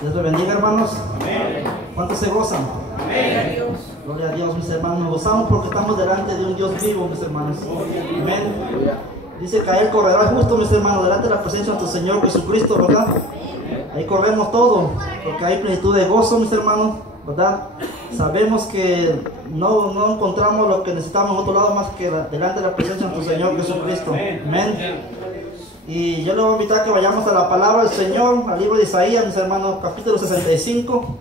Dios les bendiga, hermanos. Amén. ¿Cuántos se gozan? Amén. Gloria a Dios, mis hermanos. Nos gozamos porque estamos delante de un Dios vivo, mis hermanos. Amén. Dice que a Él correrá justo, mis hermanos, delante de la presencia de nuestro Señor Jesucristo, ¿verdad? Ahí corremos todo, porque hay plenitud de gozo, mis hermanos, ¿verdad? Sabemos que no encontramos lo que necesitamos en otro lado más que delante de la presencia de nuestro Señor Jesucristo. Amén. Y yo les voy a invitar a que vayamos a la palabra del Señor, al libro de Isaías, mis hermanos, capítulo 65.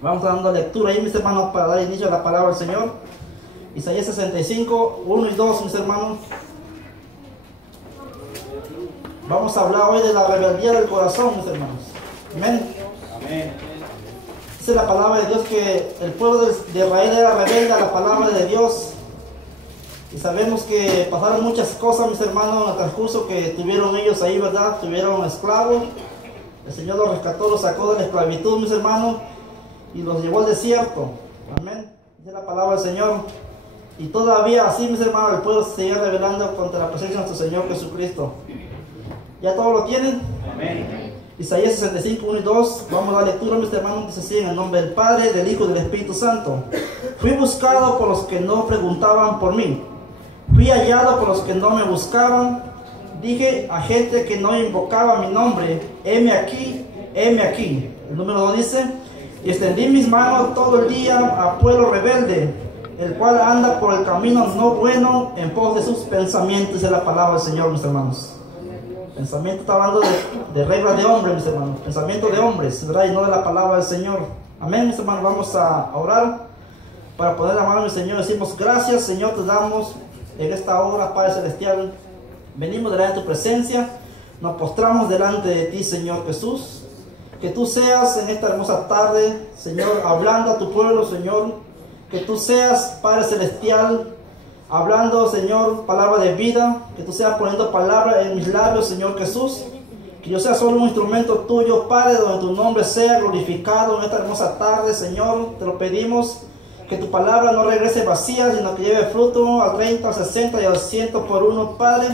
Vamos dando lectura ahí, mis hermanos, para dar inicio a la palabra del Señor. Isaías 65, 1 y 2, mis hermanos. Vamos a hablar hoy de la rebeldía del corazón, mis hermanos. Amén. Amén. Dice la palabra de Dios que el pueblo de Israel era rebelde a la palabra de Dios. Y sabemos que pasaron muchas cosas, mis hermanos, en el transcurso que tuvieron ellos ahí, ¿verdad? Tuvieron esclavos. El Señor los rescató, los sacó de la esclavitud, mis hermanos, y los llevó al desierto. Amén. Dice la palabra del Señor. Y todavía así, mis hermanos, el pueblo se sigue rebelando contra la presencia de nuestro Señor Jesucristo. ¿Ya todos lo tienen? Amén. Isaías 65, 1 y 2. Vamos a dar lectura, mis hermanos. Dice así: en el nombre del Padre, del Hijo y del Espíritu Santo. Fui buscado por los que no preguntaban por mí. Fui hallado por los que no me buscaban. Dije a gente que no invocaba mi nombre: heme aquí, heme aquí. El número 2 dice: y extendí mis manos todo el día a pueblo rebelde, el cual anda por el camino no bueno en pos de sus pensamientos. Es la palabra del Señor, mis hermanos. Pensamiento está hablando de reglas de hombres, mis hermanos. Pensamiento de hombres, ¿verdad? Y no de la palabra del Señor. Amén, mis hermanos. Vamos a orar para poner la mano al Señor. Decimos: gracias, Señor, te damos en esta hora, Padre Celestial. Venimos delante de tu presencia. Nos postramos delante de ti, Señor Jesús. Que tú seas en esta hermosa tarde, Señor, hablando a tu pueblo, Señor. Que tú seas, Padre Celestial, hablando, Señor, palabra de vida. Que tú seas poniendo palabra en mis labios, Señor Jesús. Que yo sea solo un instrumento tuyo, Padre, donde tu nombre sea glorificado en esta hermosa tarde, Señor. Te lo pedimos. Que tu palabra no regrese vacía, sino que lleve fruto al 30, al 60 y al 100 por uno, Padre.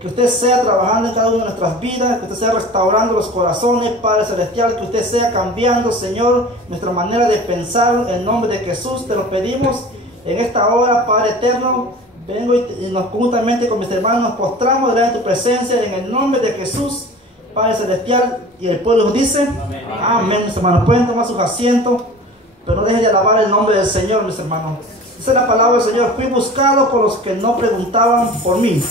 Que usted sea trabajando en cada una de nuestras vidas, que usted sea restaurando los corazones, Padre Celestial, que usted sea cambiando, Señor, nuestra manera de pensar. En nombre de Jesús te lo pedimos en esta hora, Padre eterno. Vengo y nos juntamente con mis hermanos nos postramos delante de tu presencia en el nombre de Jesús, Padre Celestial. Y el pueblo dice: amén. Amén, mis hermanos. Pueden tomar sus asientos, pero no dejen de alabar el nombre del Señor, mis hermanos. Dice la palabra del Señor: fui buscado por los que no preguntaban por mí.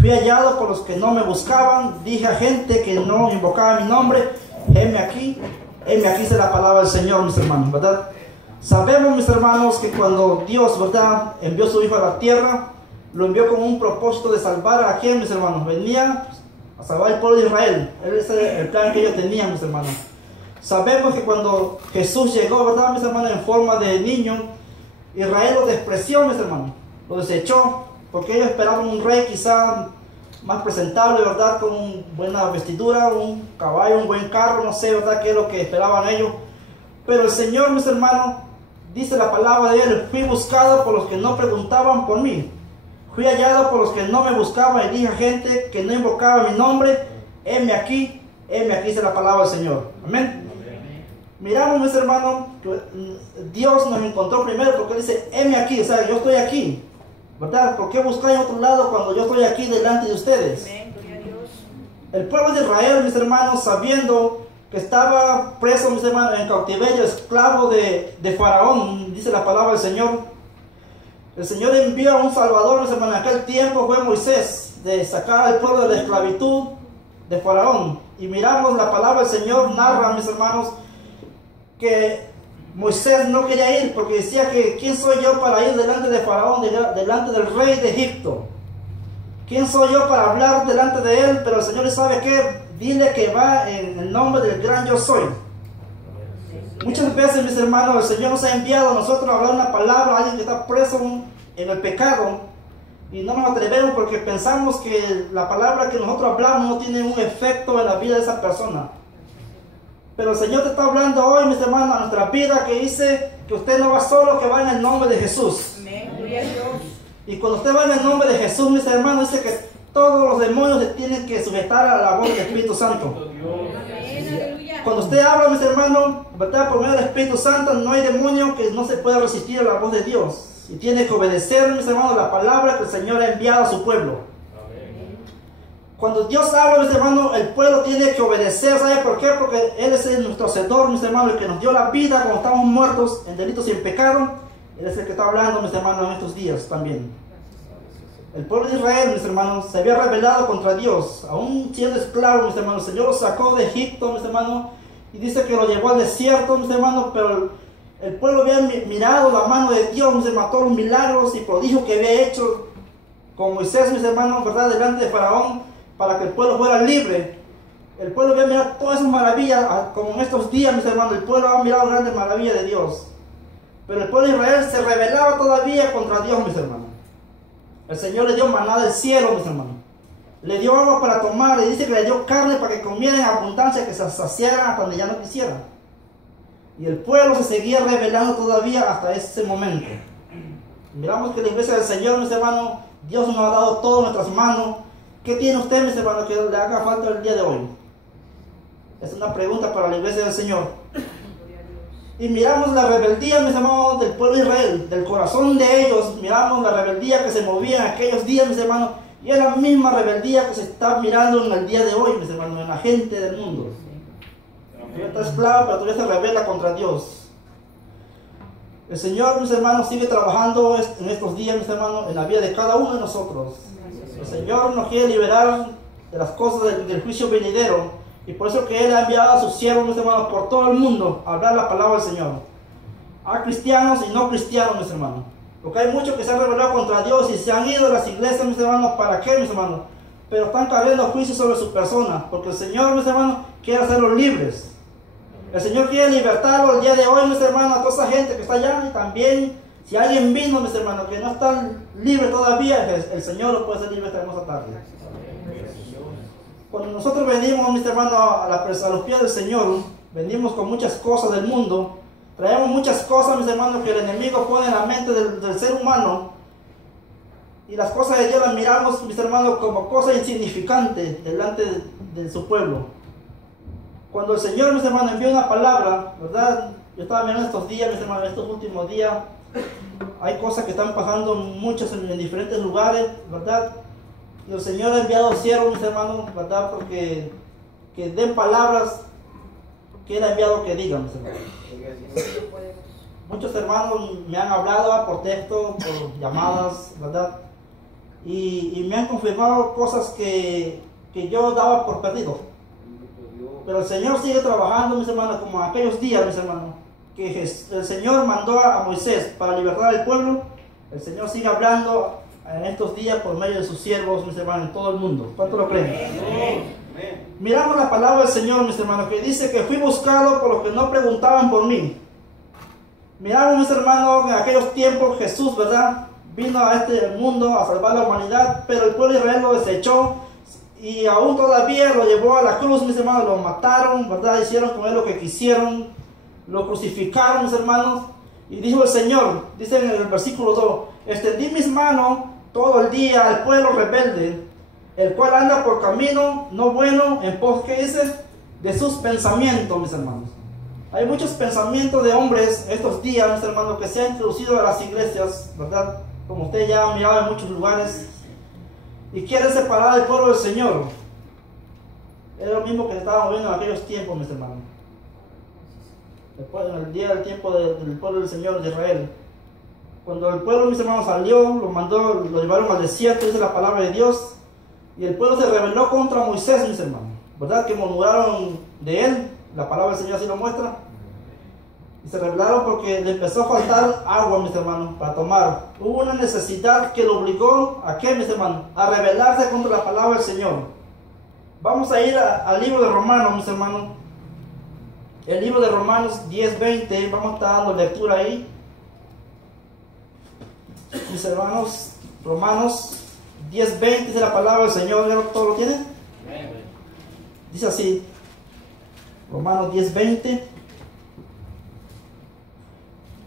Fui hallado por los que no me buscaban. Dije a gente que no invocaba mi nombre: heme aquí, dice la palabra del Señor, mis hermanos, ¿verdad? Sabemos, mis hermanos, que cuando Dios, ¿verdad?, envió a su Hijo a la tierra, lo envió con un propósito de salvar a quien, mis hermanos. Venía a salvar al pueblo de Israel. Ese es el plan que ellos tenían, mis hermanos. Sabemos que cuando Jesús llegó, ¿verdad, mis hermanos?, en forma de niño, Israel lo despreció, mis hermanos, lo desechó, porque ellos esperaban un rey quizá más presentable, ¿verdad?, con una buena vestidura, un caballo, un buen carro, no sé, ¿verdad?, qué es lo que esperaban ellos. Pero el Señor, mis hermanos, dice la palabra de Él: fui buscado por los que no preguntaban por mí. Fui hallado por los que no me buscaban, y dije a gente que no invocaba mi nombre: heme aquí, dice la palabra del Señor. Amén. Miramos, mis hermanos, que Dios nos encontró primero porque dice: heme aquí, o sea, yo estoy aquí, ¿verdad? ¿Por qué buscar en otro lado cuando yo estoy aquí delante de ustedes? Amén, gloria a Dios. El pueblo de Israel, mis hermanos, sabiendo que estaba preso, mis hermanos, en cautiverio, esclavo de Faraón, dice la palabra del Señor. El Señor envió a un Salvador, mis hermanos. En aquel tiempo fue Moisés, de sacar al pueblo de la esclavitud de Faraón. Y miramos la palabra del Señor, narra, mis hermanos, que Moisés no quería ir porque decía que ¿quién soy yo para ir delante de Faraón, delante del rey de Egipto? ¿Quién soy yo para hablar delante de él? Pero el Señor le sabe que dile que va en el nombre del gran yo soy. Muchas veces, mis hermanos, el Señor nos ha enviado a nosotros a hablar una palabra a alguien que está preso en el pecado, y no nos atrevemos porque pensamos que la palabra que nosotros hablamos no tiene un efecto en la vida de esa persona. Pero el Señor te está hablando hoy, mis hermanos, a nuestra vida, que dice que usted no va solo, que va en el nombre de Jesús. Amén, gloria a Dios. Y cuando usted va en el nombre de Jesús, mis hermanos, dice que todos los demonios se tienen que sujetar a la voz del Espíritu Santo. Amén, aleluya. Cuando usted habla, mis hermanos, ¿verdad? Por medio del Espíritu Santo, no hay demonio que no se pueda resistir a la voz de Dios. Y tiene que obedecer, mis hermanos, la palabra que el Señor ha enviado a su pueblo. Cuando Dios habla, mis hermanos, el pueblo tiene que obedecer. ¿Sabe por qué? Porque Él es nuestro Hacedor, mis hermanos, el que nos dio la vida cuando estamos muertos en delitos y en pecado. Él es el que está hablando, mis hermanos, en estos días también. El pueblo de Israel, mis hermanos, se había rebelado contra Dios, aún siendo esclavo, mis hermanos. El Señor lo sacó de Egipto, mis hermanos, y dice que lo llevó al desierto, mis hermanos, pero el pueblo había mirado la mano de Dios, mis hermanos, todos los milagros y prodigios que había hecho con Moisés, mis hermanos, ¿verdad? Delante de Faraón, para que el pueblo fuera libre. El pueblo había mirado todas esas maravillas, como en estos días, mis hermanos, el pueblo ha mirado grandes maravillas de Dios. Pero el pueblo de Israel se rebelaba todavía contra Dios, mis hermanos. El Señor le dio maná del cielo, mis hermanos. Le dio agua para tomar, y dice que le dio carne para que comieran en abundancia, que se saciaran hasta donde ya no quisieran. Y el pueblo se seguía rebelando todavía hasta ese momento. Miramos que la iglesia del Señor, mis hermanos, Dios nos ha dado todo en nuestras manos. ¿Qué tiene usted, mis hermanos, que le haga falta el día de hoy? Es una pregunta para la iglesia del Señor. Y miramos la rebeldía, mis hermanos, del pueblo de Israel, del corazón de ellos. Miramos la rebeldía que se movía en aquellos días, mis hermanos. Y es la misma rebeldía que se está mirando en el día de hoy, mis hermanos, en la gente del mundo. Está esclava, pero todavía se rebela contra Dios. El Señor, mis hermanos, sigue trabajando en estos días, mis hermanos, en la vida de cada uno de nosotros. El Señor nos quiere liberar de las cosas del juicio venidero. Y por eso que Él ha enviado a sus siervos, mis hermanos, por todo el mundo a hablar la palabra del Señor. A cristianos y no cristianos, mis hermanos. Porque hay muchos que se han rebelado contra Dios y se han ido de las iglesias, mis hermanos. ¿Para qué, mis hermanos? Pero están cargando juicio sobre su persona. Porque el Señor, mis hermanos, quiere hacerlos libres. El Señor quiere libertarlos el día de hoy, mis hermanos, a toda esa gente que está allá. Y también, si alguien vino, mis hermanos, que no está libre todavía, el Señor lo puede hacer libre esta hermosa tarde. Cuando nosotros venimos, mis hermanos, a los pies del Señor, venimos con muchas cosas del mundo, traemos muchas cosas, mis hermanos, que el enemigo pone en la mente del ser humano, y las cosas de Dios las miramos, mis hermanos, como cosas insignificantes delante de su pueblo. Cuando el Señor, mis hermanos, envió una palabra, ¿verdad? Yo estaba mirando estos días, mis hermanos, estos últimos días, hay cosas que están pasando muchas en diferentes lugares, ¿verdad? Y el Señor ha enviado siervos, mis hermanos, ¿verdad? Porque que den palabras que Él ha enviado que digan, mis hermanos. Muchos hermanos me han hablado por texto, por llamadas, ¿verdad? Y me han confirmado cosas que yo daba por perdido. Pero el Señor sigue trabajando, mis hermanos, como en aquellos días, mis hermanos, que el Señor mandó a Moisés para libertar al pueblo. El Señor sigue hablando en estos días por medio de sus siervos, mis hermanos, en todo el mundo. ¿Cuánto lo creen? Miramos la palabra del Señor, mis hermanos, que dice que fui buscado por los que no preguntaban por mí. Miramos, mis hermanos, en aquellos tiempos Jesús, ¿verdad? Vino a este mundo a salvar la humanidad, pero el pueblo de Israel lo desechó y aún todavía lo llevó a la cruz, mis hermanos, lo mataron, ¿verdad? Hicieron con él lo que quisieron, lo crucificaron, mis hermanos. Y dijo el Señor, dice en el versículo 2, extendí mis manos todo el día al pueblo rebelde, el cual anda por camino no bueno en pos, ¿qué dice? De sus pensamientos, mis hermanos. Hay muchos pensamientos de hombres estos días, mis hermanos, que se han introducido a las iglesias, ¿verdad? Como usted ya ha mirado en muchos lugares, y quieren separar al pueblo del Señor. Es lo mismo que se estaba moviendo en aquellos tiempos, mis hermanos. Después, en el día del tiempo del pueblo del Señor de Israel. Cuando el pueblo, mis hermanos, salió, lo llevaron al desierto, dice la palabra de Dios, y el pueblo se rebeló contra Moisés, mis hermanos, ¿verdad? Que murmuraron de él, la palabra del Señor así lo muestra, y se rebelaron porque le empezó a faltar agua, mis hermanos, para tomar. Hubo una necesidad que lo obligó a ¿qué, mis hermanos? A rebelarse contra la palabra del Señor. Vamos a ir al libro de Romanos, mis hermanos. El libro de Romanos 10:20, vamos a estar dando lectura ahí. Mis hermanos, Romanos 10:20 dice la palabra del Señor. ¿Ya todo lo tienen? Dice así, Romanos 10:20.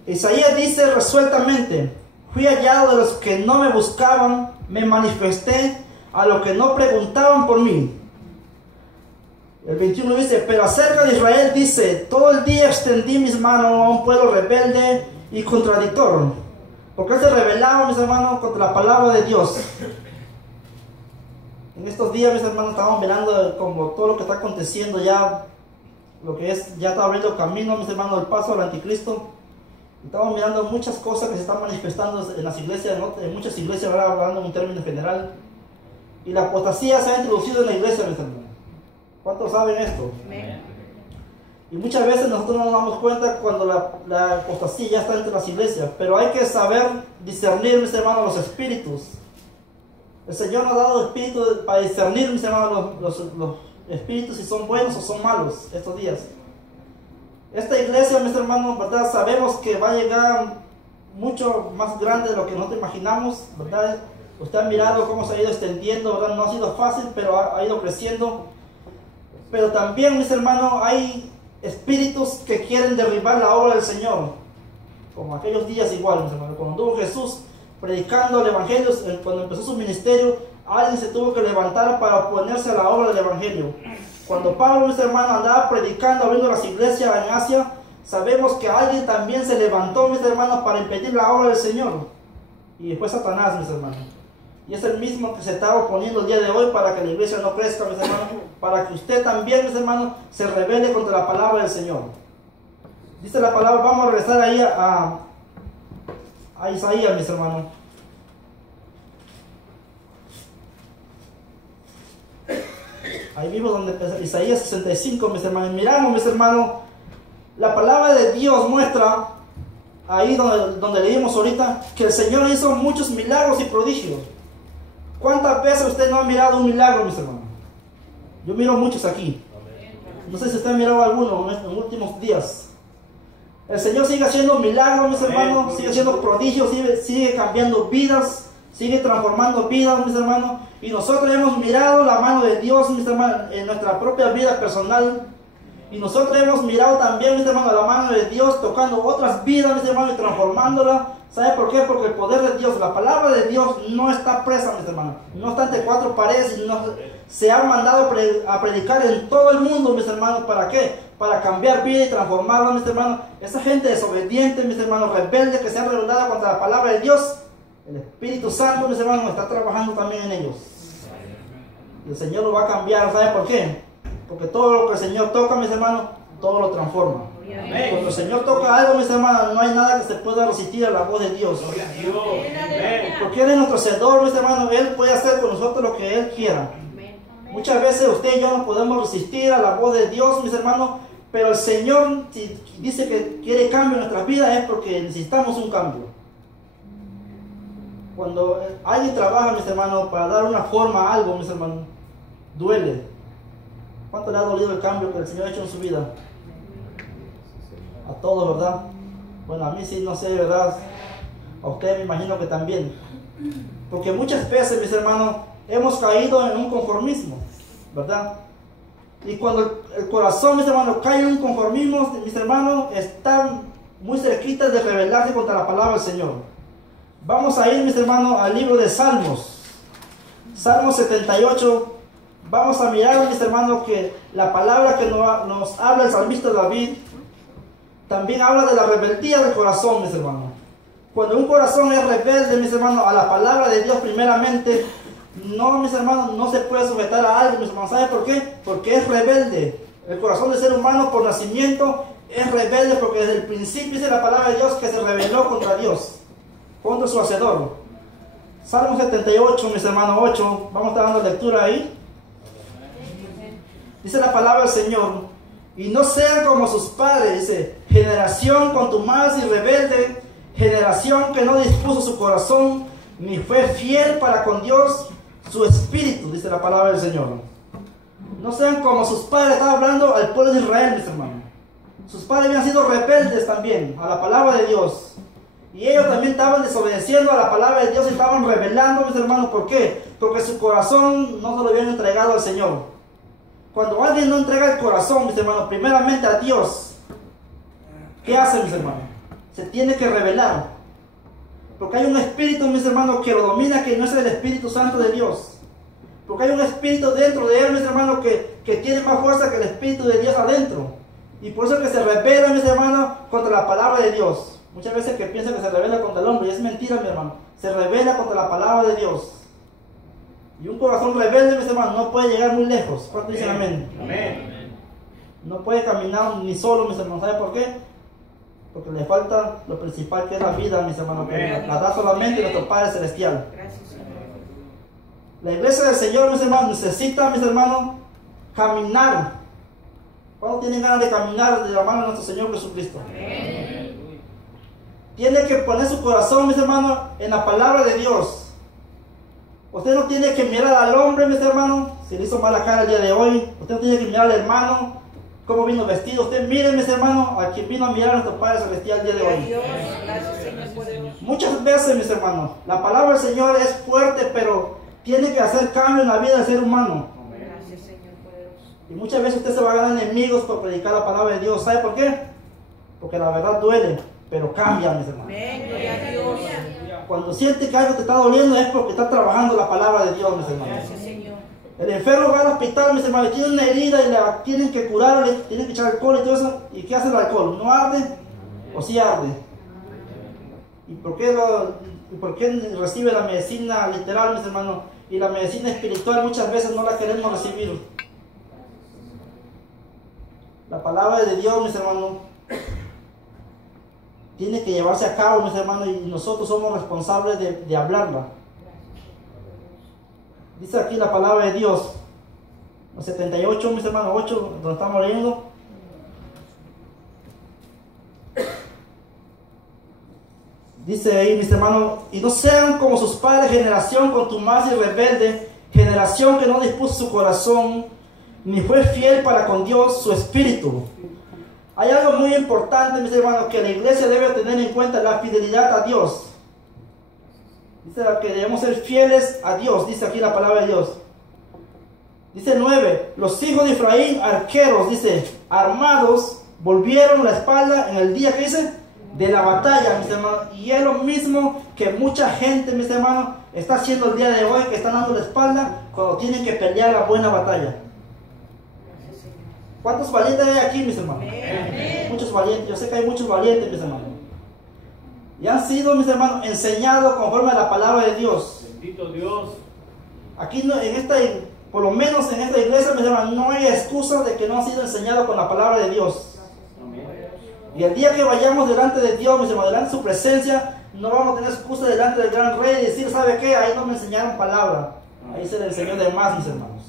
Isaías dice resueltamente, fui hallado de los que no me buscaban, me manifesté a los que no preguntaban por mí. El 21 dice, pero acerca de Israel dice, todo el día extendí mis manos a un pueblo rebelde y contradictor. Porque él se rebelaba, mis hermanos, contra la palabra de Dios. En estos días, mis hermanos, estamos mirando como todo lo que está aconteciendo ya, lo que es, ya está abriendo camino, mis hermanos, el paso al anticristo. Estamos mirando muchas cosas que se están manifestando en las iglesias, en muchas iglesias, ahora hablando en un término general. Y la apostasía se ha introducido en la iglesia, mis hermanos. ¿Cuántos saben esto? Amén. Y muchas veces nosotros no nos damos cuenta cuando la apostasía ya está entre las iglesias. Pero hay que saber discernir, mis hermanos, los espíritus. El Señor nos ha dado espíritu para discernir, mis hermanos, los espíritus si son buenos o son malos estos días. Esta iglesia, mis hermanos, ¿verdad? Sabemos que va a llegar mucho más grande de lo que nosotros imaginamos, ¿verdad? Usted ha mirado cómo se ha ido extendiendo, ¿verdad? No ha sido fácil, pero ha ido creciendo. Pero también, mis hermanos, hay espíritus que quieren derribar la obra del Señor. Como aquellos días igual, mis hermanos. Cuando tuvo Jesús predicando el Evangelio, cuando empezó su ministerio, alguien se tuvo que levantar para oponerse a la obra del Evangelio. Cuando Pablo, mis hermanos, andaba predicando, abriendo las iglesias en Asia, sabemos que alguien también se levantó, mis hermanos, para impedir la obra del Señor. Y fue Satanás, mis hermanos. Y es el mismo que se está oponiendo el día de hoy para que la iglesia no crezca, mis hermanos, para que usted también, mis hermanos, se rebele contra la palabra del Señor. Dice la palabra, vamos a regresar ahí a Isaías, mis hermanos. Ahí mismo donde Isaías 65, mis hermanos. Miramos, mis hermanos, la palabra de Dios muestra, ahí donde leímos ahorita, que el Señor hizo muchos milagros y prodigios. ¿Cuántas veces usted no ha mirado un milagro, mis hermanos? Yo miro muchos aquí. No sé si usted ha mirado alguno en los últimos días. El Señor sigue haciendo milagros, mis hermanos, sigue haciendo prodigios, sigue cambiando vidas, sigue transformando vidas, mis hermanos. Y nosotros hemos mirado la mano de Dios, mis hermanos, en nuestra propia vida personal. Y nosotros hemos mirado también, mis hermanos, la mano de Dios tocando otras vidas, mis hermanos, y transformándolas. ¿Sabe por qué? Porque el poder de Dios, la palabra de Dios no está presa, mis hermanos. No está entre cuatro paredes, sino se ha mandado a predicar en todo el mundo, mis hermanos. ¿Para qué? Para cambiar vida y transformarla, mis hermanos. Esa gente desobediente, mis hermanos, rebelde, que se han rebelado contra la palabra de Dios, el Espíritu Santo, mis hermanos, está trabajando también en ellos. Y el Señor lo va a cambiar. ¿Sabe por qué? Porque todo lo que el Señor toca, mis hermanos, todo lo transforma. Amén. Cuando el Señor toca algo, mis hermanos, no hay nada que se pueda resistir a la voz de Dios. Porque Él es nuestro Hacedor, mis hermanos. Él puede hacer con nosotros lo que Él quiera. Muchas veces usted y yo no podemos resistir a la voz de Dios, mis hermanos. Pero el Señor, si dice que quiere cambio en nuestras vidas, es porque necesitamos un cambio. Cuando alguien trabaja, mis hermanos, para dar una forma a algo, mis hermanos, duele. ¿Cuánto le ha dolido el cambio que el Señor ha hecho en su vida? A todos, ¿verdad? Bueno, a mí sí, no sé, ¿verdad? A usted me imagino que también. Porque muchas veces, mis hermanos, hemos caído en un conformismo, ¿verdad? Y cuando el corazón, mis hermanos, cae en un conformismo, mis hermanos, están muy cerquitas de rebelarse contra la palabra del Señor. Vamos a ir, mis hermanos, al libro de Salmos. Salmos 78. Vamos a mirar, mis hermanos, que la palabra que nos habla el salmista David también habla de la rebeldía del corazón, mis hermanos. Cuando un corazón es rebelde, mis hermanos, a la palabra de Dios primeramente, no, mis hermanos, no se puede sujetar a algo, mis hermanos. ¿Sabe por qué? Porque es rebelde. El corazón del ser humano por nacimiento es rebelde porque desde el principio dice la palabra de Dios que se rebeló contra Dios, contra su Hacedor. Salmo 78, mis hermanos, 8. Vamos a estar dando lectura ahí. Dice la palabra del Señor: y no sean como sus padres, dice, generación contumaz y rebelde, generación que no dispuso su corazón, ni fue fiel para con Dios su espíritu, dice la palabra del Señor. No sean como sus padres. Estaba hablando al pueblo de Israel, mis hermanos. Sus padres habían sido rebeldes también a la palabra de Dios. Y ellos también estaban desobedeciendo a la palabra de Dios y estaban rebelando, mis hermanos. ¿Por qué? Porque su corazón no se lo habían entregado al Señor. Cuando alguien no entrega el corazón, mis hermanos, primeramente a Dios, ¿qué hace, mis hermanos? Se tiene que rebelar. Porque hay un espíritu, mis hermanos, que lo domina, que no es el Espíritu Santo de Dios. Porque hay un espíritu dentro de él, mis hermanos, que tiene más fuerza que el espíritu de Dios adentro. Y por eso que se revela, mis hermanos, contra la palabra de Dios. Muchas veces que piensan que se revela contra el hombre, y es mentira, mi hermano. Se revela contra la palabra de Dios. Y un corazón rebelde, mis hermanos, no puede llegar muy lejos. ¿Cuántos dicen amén? Amén. No puede caminar ni solo, mis hermanos. ¿Sabe por qué? Porque le falta lo principal, que es la vida, mis hermanos. Que la da solamente nuestro Padre Celestial. Gracias, Señor. La iglesia del Señor, mis hermanos, necesita, mis hermanos, caminar. ¿Cuándo tienen ganas de caminar de la mano de nuestro Señor Jesucristo? Amén. Tiene que poner su corazón, mis hermanos, en la palabra de Dios. Usted no tiene que mirar al hombre, mis hermanos, si le hizo mala cara el día de hoy. Usted no tiene que mirar al hermano, cómo vino vestido. Usted mire, mis hermanos, a quien vino a mirar a nuestro Padre Celestial el día de hoy. Dios, gracias, Señor, por Dios. Muchas veces, mis hermanos, la palabra del Señor es fuerte, pero tiene que hacer cambio en la vida del ser humano. Gracias, Señor, poderoso. Y muchas veces usted se va a ganar enemigos por predicar la palabra de Dios. ¿Sabe por qué? Porque la verdad duele, pero cambia, mis hermanos. Amén, gloria a Dios. Cuando siente que algo te está doliendo es porque está trabajando la palabra de Dios, mis hermanos. Gracias, Señor. El enfermo va al hospital, mis hermanos, tiene una herida y la tienen que curar, le tienen que echar alcohol y todo eso. ¿Y qué hace el alcohol? ¿No arde o sí arde? ¿Y por qué recibe la medicina literal, mis hermanos? Y la medicina espiritual muchas veces no la queremos recibir. La palabra de Dios, mis hermanos, tiene que llevarse a cabo, mis hermanos, y nosotros somos responsables de hablarla. Dice aquí la palabra de Dios, los 78, mis hermanos, 8, donde estamos leyendo. Dice ahí, mis hermanos, y no sean como sus padres, generación contumaz y rebelde, generación que no dispuso su corazón, ni fue fiel para con Dios su espíritu. Hay algo muy importante, mis hermanos, que la iglesia debe tener en cuenta: la fidelidad a Dios. Dice que debemos ser fieles a Dios, dice aquí la palabra de Dios. Dice 9, los hijos de Efraín, arqueros, dice, armados, volvieron la espalda en el día que dice de la batalla, mis hermanos. Y es lo mismo que mucha gente, mis hermanos, está haciendo el día de hoy, que están dando la espalda cuando tienen que pelear la buena batalla. ¿Cuántos valientes hay aquí, mis hermanos? Amén. Muchos valientes. Yo sé que hay muchos valientes, mis hermanos. Y han sido, mis hermanos, enseñados conforme a la palabra de Dios. Bendito Dios. Aquí, por lo menos en esta iglesia, mis hermanos, no hay excusa de que no han sido enseñados con la palabra de Dios. Amén. Y el día que vayamos delante de Dios, mis hermanos, delante de su presencia, no vamos a tener excusa delante del gran rey y decir, ¿sabe qué? Ahí no me enseñaron palabra. Ahí se le enseñó de más, mis hermanos.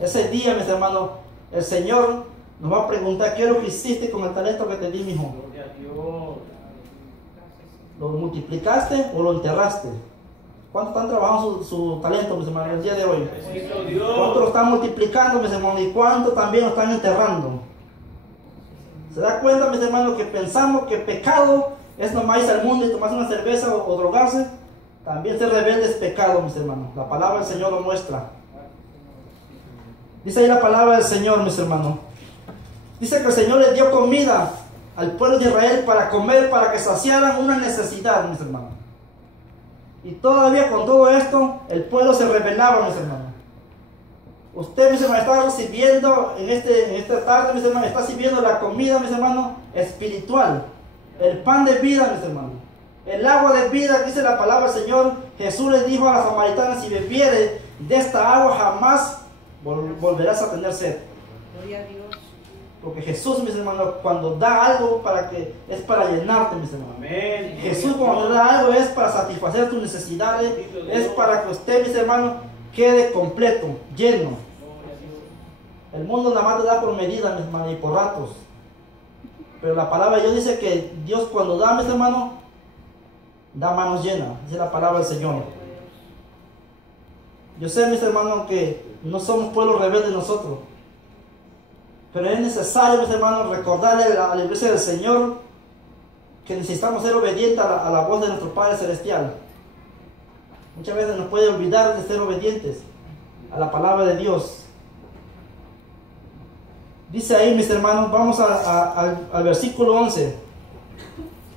Ese día, mis hermanos, el Señor nos va a preguntar: ¿qué es lo que hiciste con el talento que te di, mi hijo? Gloria a Dios. ¿Lo multiplicaste o lo enterraste? ¿Cuántos están trabajando su talento, mis hermanos, el día de hoy? Bendito Dios. ¿Cuántos lo están multiplicando, mis hermanos? ¿Y cuántos también lo están enterrando? ¿Se da cuenta, mis hermanos, que pensamos que pecado es nomás ir al mundo y tomarse una cerveza o drogarse? También ser rebelde es pecado, mis hermanos. La palabra del Señor lo muestra. Dice ahí la palabra del Señor, mis hermanos. Dice que el Señor les dio comida al pueblo de Israel para comer, para que saciaran una necesidad, mis hermanos. Y todavía con todo esto, el pueblo se rebelaba, mis hermanos. Usted, mis hermanos, está recibiendo en esta tarde, mis hermanos, está recibiendo la comida, mis hermanos, espiritual. El pan de vida, mis hermanos. El agua de vida, dice la palabra del Señor. Jesús les dijo a la samaritana: si bebiere de esta agua, jamás volverás a tener sed. Gloria a Dios. Porque Jesús, mis hermanos, cuando da algo es para llenarte, mis hermanos. Amén. Jesús cuando da algo es para satisfacer tus necesidades, es para que usted, mis hermanos, quede completo, lleno. El mundo nada más te da por medida, mis hermanos, y por ratos. Pero la palabra de Dios dice que Dios cuando da, mis hermanos, da manos llenas. Dice la palabra del Señor. Yo sé, mis hermanos, que no somos pueblo rebelde nosotros. Pero es necesario, mis hermanos, recordarle a la iglesia del Señor que necesitamos ser obedientes a la voz de nuestro Padre Celestial. Muchas veces nos puede olvidar de ser obedientes a la palabra de Dios. Dice ahí, mis hermanos, vamos al versículo 11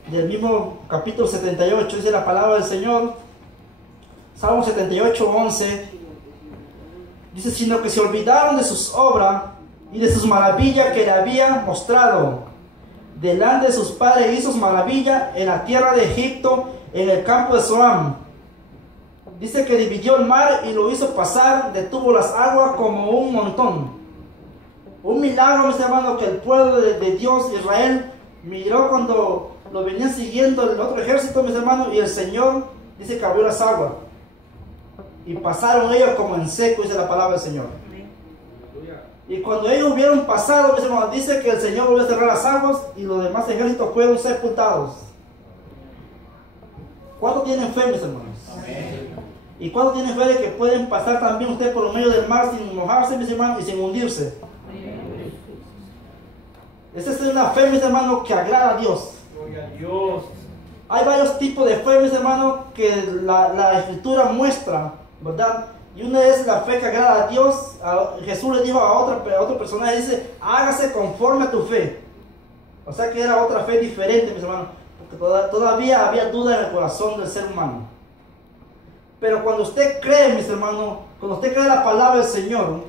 del mismo capítulo 78. Dice la palabra del Señor, Salmo 78, 11. Dice, sino que se olvidaron de sus obras y de sus maravillas que le había mostrado. Delante de sus padres hizo maravillas en la tierra de Egipto, en el campo de Zoán. Dice que dividió el mar y lo hizo pasar, detuvo las aguas como un montón. Un milagro, mis hermanos, que el pueblo de Dios, Israel, miró cuando lo venían siguiendo el otro ejército, mis hermanos, y el Señor dice que abrió las aguas. Y pasaron ellos como en seco, dice la palabra del Señor. Y cuando ellos hubieron pasado, mis hermanos, dice que el Señor volvió a cerrar las aguas y los demás ejércitos fueron sepultados. ¿Cuántos tienen fe, mis hermanos? Amén. ¿Y cuántos tienen fe de que pueden pasar también ustedes por el medio del mar sin mojarse, mis hermanos, y sin hundirse? Amén. Esa es una fe, mis hermanos, que agrada a Dios. Gloria a Dios. Hay varios tipos de fe, mis hermanos, que la Escritura muestra, ¿verdad? Y una es la fe que agrada a Dios. Jesús le dijo a otro personaje, dice, hágase conforme a tu fe. O sea que era otra fe diferente, mis hermanos, porque todavía había duda en el corazón del ser humano. Pero cuando usted cree, mis hermanos, cuando usted cree la palabra del Señor,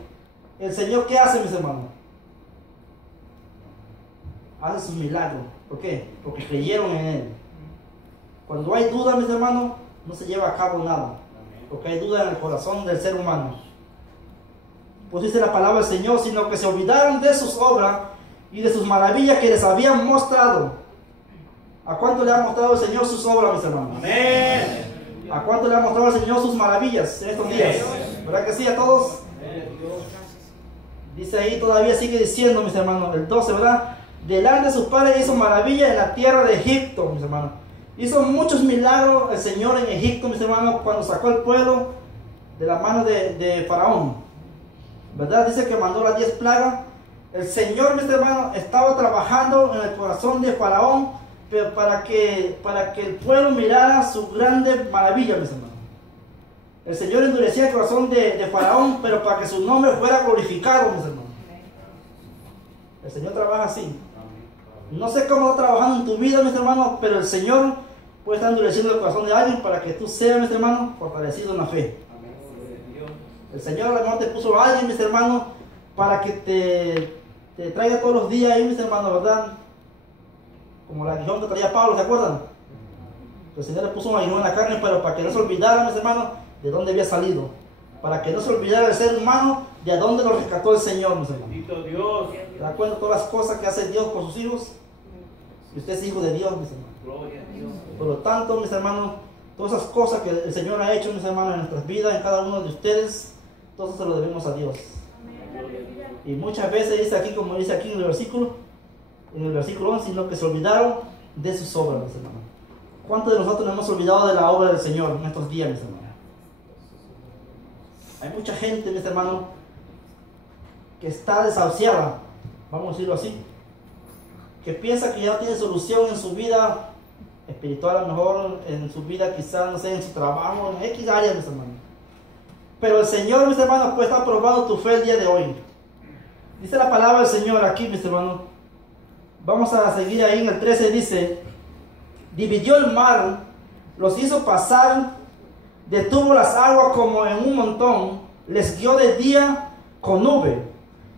¿el Señor qué hace, mis hermanos? Hace sus milagros. ¿Por qué? Porque creyeron en Él. Cuando hay duda, mis hermanos, no se lleva a cabo nada. Porque hay duda en el corazón del ser humano. Pues dice la palabra del Señor, sino que se olvidaron de sus obras y de sus maravillas que les habían mostrado. ¿A cuánto le ha mostrado el Señor sus obras, mis hermanos? Amén. ¿A cuánto le ha mostrado el Señor sus maravillas en estos días? ¿Verdad que sí, a todos? Dice ahí, todavía sigue diciendo, mis hermanos, el 12, ¿verdad? Delante de sus padres hizo maravillas en la tierra de Egipto, mis hermanos. Hizo muchos milagros el Señor en Egipto, mis hermanos, cuando sacó al pueblo de la mano de Faraón. ¿Verdad? Dice que mandó las 10 plagas. El Señor, mis hermanos, estaba trabajando en el corazón de Faraón, pero para que el pueblo mirara su grande maravilla, mis hermanos. El Señor endurecía el corazón de Faraón, pero para que su nombre fuera glorificado, mis hermanos. El Señor trabaja así. No sé cómo está trabajando en tu vida, mis hermanos, pero el Señor puede estar endureciendo el corazón de alguien para que tú seas, mis hermanos, fortalecido en la fe. El Señor a lo mejor te puso a alguien, mis hermanos, para que te traiga todos los días ahí, mis hermanos, ¿verdad? Como la aguijón que traía Pablo, ¿se acuerdan? El Señor le puso un aguijón en la carne, pero para que no se olvidara, mis hermanos, de dónde había salido. Para que no se olvidara el ser humano de a dónde lo rescató el Señor, mis hermanos. Bendito Dios. ¿Se da cuenta de todas las cosas que hace Dios por sus hijos? Y usted es hijo de Dios, mis hermanos. Gloria a Dios. Por lo tanto, mis hermanos, todas esas cosas que el Señor ha hecho, mis hermanos, en nuestras vidas, en cada uno de ustedes, todo eso se lo debemos a Dios. Y muchas veces dice aquí, como dice aquí en el versículo 11, sino que se olvidaron de sus obras, mis hermanos. ¿Cuántos de nosotros nos hemos olvidado de la obra del Señor en estos días, mis hermanos? Hay mucha gente, mis hermanos, que está desahuciada, vamos a decirlo así, que piensa que ya no tiene solución en su vida espiritual, a lo mejor en su vida quizás, no sé, en su trabajo, en X áreas, mis hermanos. Pero el Señor, mis hermanos, puede estar probando tu fe el día de hoy. Dice la palabra del Señor aquí, mis hermanos. Vamos a seguir ahí en el 13, dice, dividió el mar, los hizo pasar, detuvo las aguas como en un montón, les guió de día con nube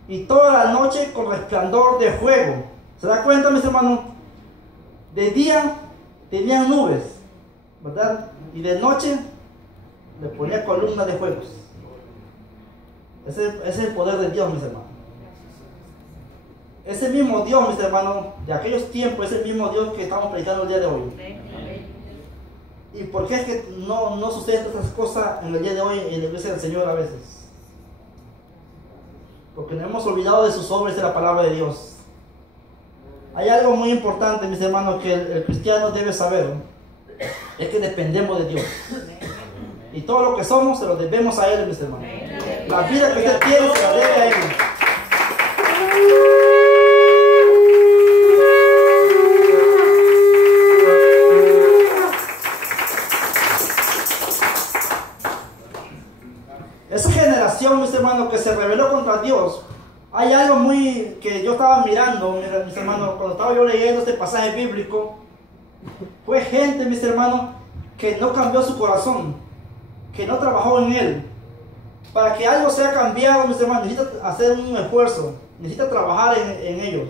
y toda la noche con resplandor de fuego. ¿Se da cuenta, mis hermanos? De día tenían nubes, ¿verdad? Y de noche le ponía columnas de fuegos. Ese es el poder de Dios, mis hermanos. Ese mismo Dios, mis hermanos, de aquellos tiempos, ese mismo Dios que estamos predicando el día de hoy. ¿Y por qué es que no suceden estas cosas en el día de hoy en la iglesia del Señor a veces? Porque nos hemos olvidado de sus obras de la palabra de Dios. Hay algo muy importante, mis hermanos, que el cristiano debe saber. Es que dependemos de Dios. Y todo lo que somos se lo debemos a Él, mis hermanos. La vida que usted tiene se la debe a Él. Esa generación, mis hermanos, que se rebeló contra Dios, hay algo muy que yo estaba mirando, mis hermanos, cuando estaba yo leyendo este pasaje bíblico. Fue gente, mis hermanos, que no cambió su corazón, que no trabajó en él. Para que algo sea cambiado, mis hermanos, necesita hacer un esfuerzo, necesita trabajar en ellos.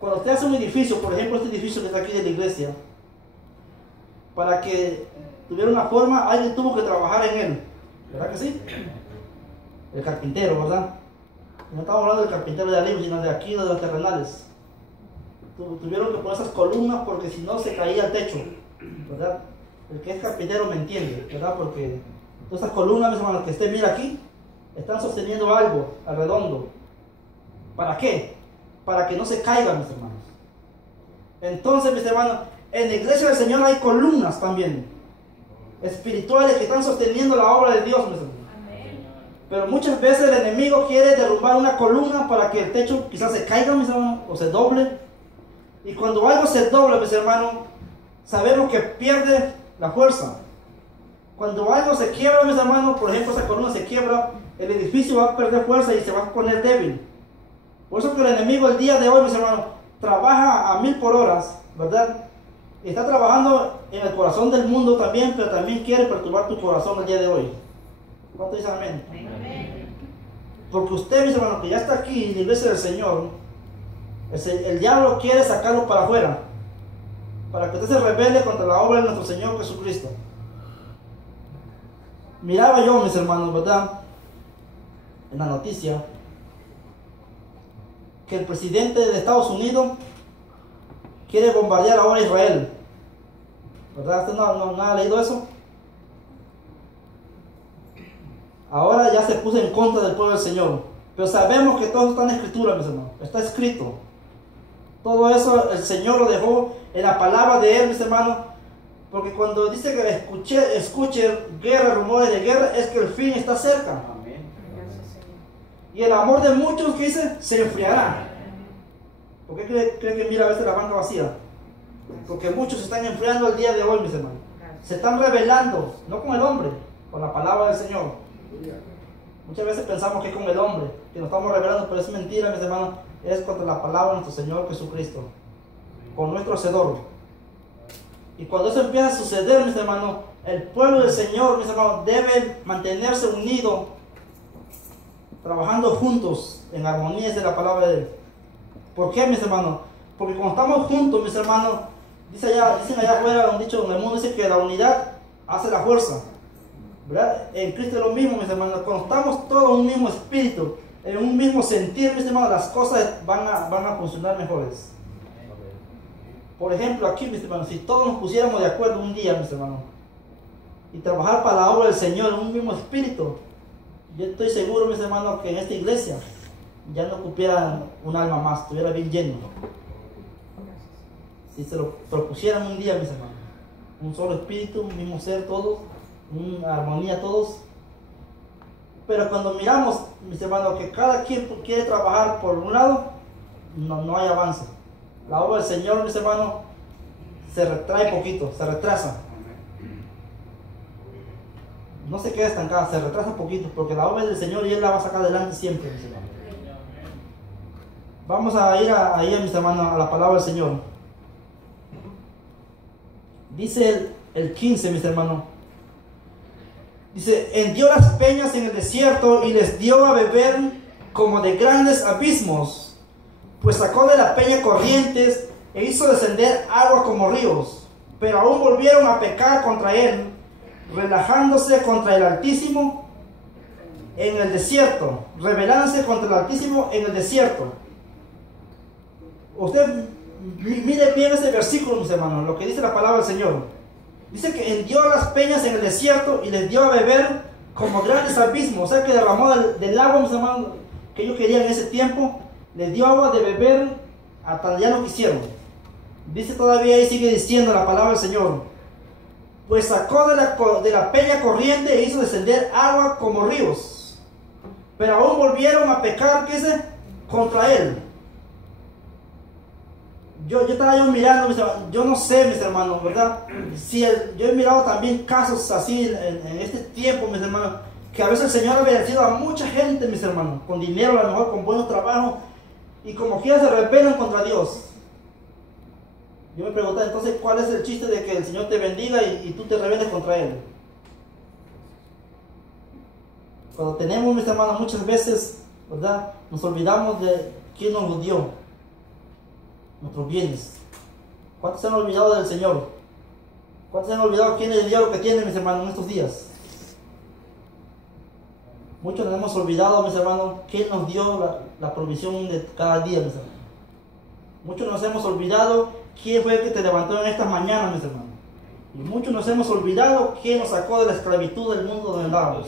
Cuando usted hace un edificio, por ejemplo, este edificio que está aquí de la iglesia, para que tuviera una forma, alguien tuvo que trabajar en él, ¿verdad que sí? El carpintero, ¿verdad? No estamos hablando del carpintero de arriba, sino de aquí, de los terrenales. Tuvieron que poner esas columnas porque si no se caía el techo, ¿verdad? El que es carpintero me entiende, ¿verdad? Porque todas estas columnas, mis hermanos, que usted mira aquí, están sosteniendo algo al redondo. ¿Para qué? Para que no se caigan, mis hermanos. Entonces, mis hermanos, en la iglesia del Señor hay columnas también espirituales que están sosteniendo la obra de Dios, mis hermanos. Pero muchas veces el enemigo quiere derrumbar una columna para que el techo quizás se caiga, mis hermanos, o se doble. Y cuando algo se dobla, mis hermanos, sabemos que pierde la fuerza. Cuando algo se quiebra, mis hermanos, por ejemplo, esa columna se quiebra, el edificio va a perder fuerza y se va a poner débil. Por eso que el enemigo el día de hoy, mis hermanos, trabaja a 1000 por hora, ¿verdad? Está trabajando en el corazón del mundo también, pero también quiere perturbar tu corazón el día de hoy. ¿Cuánto dicen amén? Porque usted, mis hermanos, que ya está aquí en la iglesia del Señor, el diablo quiere sacarlo para afuera, para que usted se rebele contra la obra de nuestro Señor Jesucristo. Miraba yo, mis hermanos, ¿verdad?, en la noticia, que el presidente de Estados Unidos quiere bombardear ahora a Israel. ¿Verdad? ¿Usted no ha leído eso? Ahora ya se puso en contra del pueblo del Señor. Pero sabemos que todo está en la Escritura, mis hermanos. Está escrito. Todo eso el Señor lo dejó en la palabra de Él, mis hermanos. Porque cuando dice que escuche guerra, rumores de guerra, es que el fin está cerca. Y el amor de muchos, que dice, se enfriará. ¿Por qué cree que mira a veces la banca vacía? Porque muchos se están enfriando el día de hoy, mis hermanos. Se están rebelando, no con el hombre, con la palabra del Señor. Muchas veces pensamos que es con el hombre, que nos estamos rebelando, pero es mentira, mis hermanos. Es contra la palabra de nuestro Señor Jesucristo, con nuestro Hacedor. Y cuando eso empieza a suceder, mis hermanos, el pueblo del Señor, mis hermanos, debe mantenerse unido, trabajando juntos en armonía de la palabra de Él. ¿Por qué, mis hermanos? Porque cuando estamos juntos, mis hermanos, dicen allá afuera, un dicho en el mundo, dice que la unidad hace la fuerza, ¿verdad? En Cristo es lo mismo, mis hermanos. Cuando estamos todos en un mismo espíritu, en un mismo sentir, mis hermanos, las cosas van a funcionar mejores. Por ejemplo, aquí, mis hermanos, si todos nos pusiéramos de acuerdo un día, mis hermanos, y trabajar para la obra del Señor en un mismo espíritu, yo estoy seguro, mis hermanos, que en esta iglesia ya no cupiera un alma más, estuviera bien lleno. Si se lo propusieran un día, mis hermanos, un solo espíritu, un mismo ser todos, una armonía todos. Pero cuando miramos, mis hermanos, que cada quien quiere trabajar por un lado, no hay avance. La obra del Señor, mis hermanos, se retrae poquito, se retrasa. No se queda estancada, se retrasa un poquito, porque la obra del Señor y Él la va a sacar adelante siempre, mis hermanos. Vamos a ir ahí, mis hermanos, a la palabra del Señor. Dice el 15, mis hermanos. Dice, hendió las peñas en el desierto y les dio a beber como de grandes abismos, pues sacó de la peña corrientes e hizo descender agua como ríos, pero aún volvieron a pecar contra Él, relajándose contra el Altísimo en el desierto, rebelándose contra el Altísimo en el desierto. Usted mire bien ese versículo, mis hermanos, lo que dice la palabra del Señor. Dice que hendió las peñas en el desierto y les dio a beber como grandes abismos. O sea que derramó del agua, mis hermanos, que ellos querían en ese tiempo. Les dio agua de beber hasta ya no quisieron. Dice todavía ahí, sigue diciendo la palabra del Señor. Pues sacó de la peña corriente e hizo descender agua como ríos. Pero aún volvieron a pecar, ¿qué dice? Contra Él. Yo estaba mirando, mis hermanos, yo no sé, mis hermanos, ¿verdad? Yo he mirado también casos así en este tiempo, mis hermanos, que a veces el Señor ha bendecido a mucha gente, mis hermanos, con dinero, a lo mejor con buenos trabajos, y como quiera se rebelan contra Dios. Yo me preguntaba entonces, ¿cuál es el chiste de que el Señor te bendiga y tú te rebeles contra Él? Cuando tenemos, mis hermanos, muchas veces, ¿verdad? Nos olvidamos de quién nos lo dio, nuestros bienes. ¿Cuántos se han olvidado del Señor? ¿Cuántos se han olvidado quién les dio lo que tienen, mis hermanos, en estos días? Muchos nos hemos olvidado, mis hermanos, quién nos dio la provisión de cada día, mis hermanos. Muchos nos hemos olvidado quién fue el que te levantó en estas mañanas, mis hermanos. Y muchos nos hemos olvidado quién nos sacó de la esclavitud del mundo donde andábamos.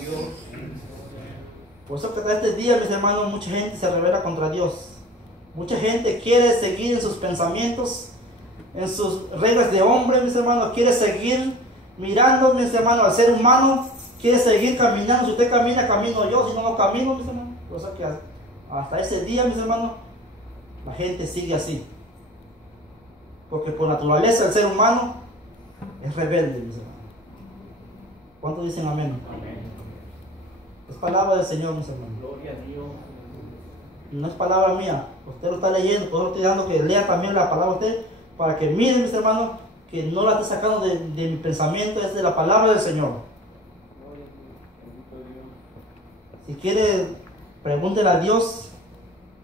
Por eso que hasta este día, mis hermanos, mucha gente se rebela contra Dios. Mucha gente quiere seguir en sus pensamientos, en sus reglas de hombre, mis hermanos. Quiere seguir mirando, mis hermanos, al ser humano. Quiere seguir caminando. Si usted camina, camino yo. Si no, no camino, mis hermanos. Por eso que hasta ese día, mis hermanos, la gente sigue así. Porque por naturaleza el ser humano es rebelde, mis hermanos. ¿Cuántos dicen amén? Amén. Es palabra del Señor, mis hermanos. Gloria a Dios. No es palabra mía. Usted lo está leyendo. Por eso estoy dando que lea también la palabra de usted. Para que miren, mis hermanos, que no la estoy sacando de mi pensamiento. Es de la palabra del Señor. Si quiere, pregúntele a Dios.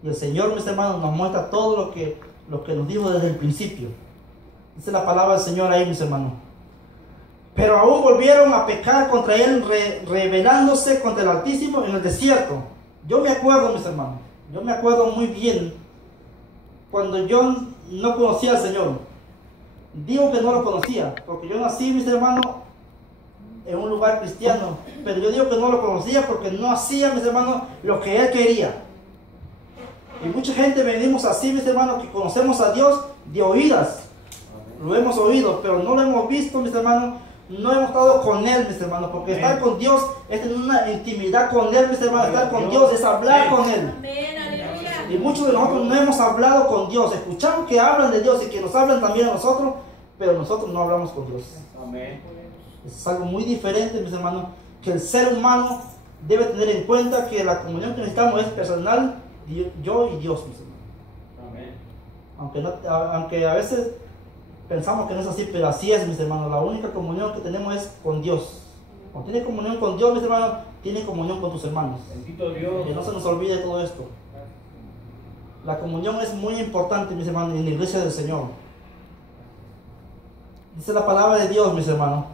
Y el Señor, mis hermanos, nos muestra todo lo que nos dijo desde el principio. Dice la palabra del Señor ahí, mis hermanos. Pero aún volvieron a pecar contra él, rebelándose contra el Altísimo en el desierto. Yo me acuerdo, mis hermanos, yo me acuerdo muy bien cuando yo no conocía al Señor. Digo que no lo conocía, porque yo nací, mis hermanos, en un lugar cristiano. Pero yo digo que no lo conocía porque no hacía, mis hermanos, lo que Él quería. Y mucha gente venimos así, mis hermanos, que conocemos a Dios de oídas. Lo hemos oído, pero no lo hemos visto, mis hermanos. No hemos estado con Él, mis hermanos, porque estar con Dios es tener una intimidad con Él, mis hermanos. Estar con Dios es hablar con Él. Y muchos de nosotros no hemos hablado con Dios. Escuchamos que hablan de Dios y que nos hablan también a nosotros, pero nosotros no hablamos con Dios. Amén. Es algo muy diferente, mis hermanos, que el ser humano debe tener en cuenta que la comunión que necesitamos es personal, yo y Dios, mis hermanos. Amén. Aunque a veces pensamos que no es así, pero así es, mis hermanos. La única comunión que tenemos es con Dios. Cuando tienes comunión con Dios, mis hermanos, tienes comunión con tus hermanos. Bendito Dios. Que no se nos olvide todo esto. La comunión es muy importante, mis hermanos, en la iglesia del Señor. Dice la palabra de Dios, mis hermanos.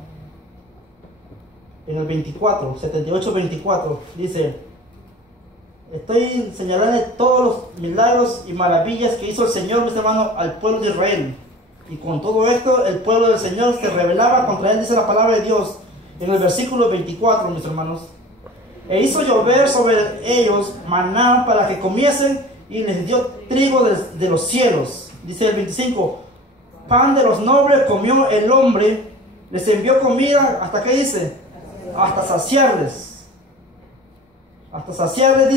En el 24, 78-24, dice: estoy señalando todos los milagros y maravillas que hizo el Señor, mis hermanos, al pueblo de Israel. Y con todo esto, el pueblo del Señor se rebelaba contra él, dice la palabra de Dios. En el versículo 24, mis hermanos: e hizo llover sobre ellos maná para que comiesen, y les dio trigo de los cielos. Dice el 25: pan de los nobles comió el hombre, les envió comida, ¿hasta qué dice? Hasta saciarles. Hasta saciarles, dice.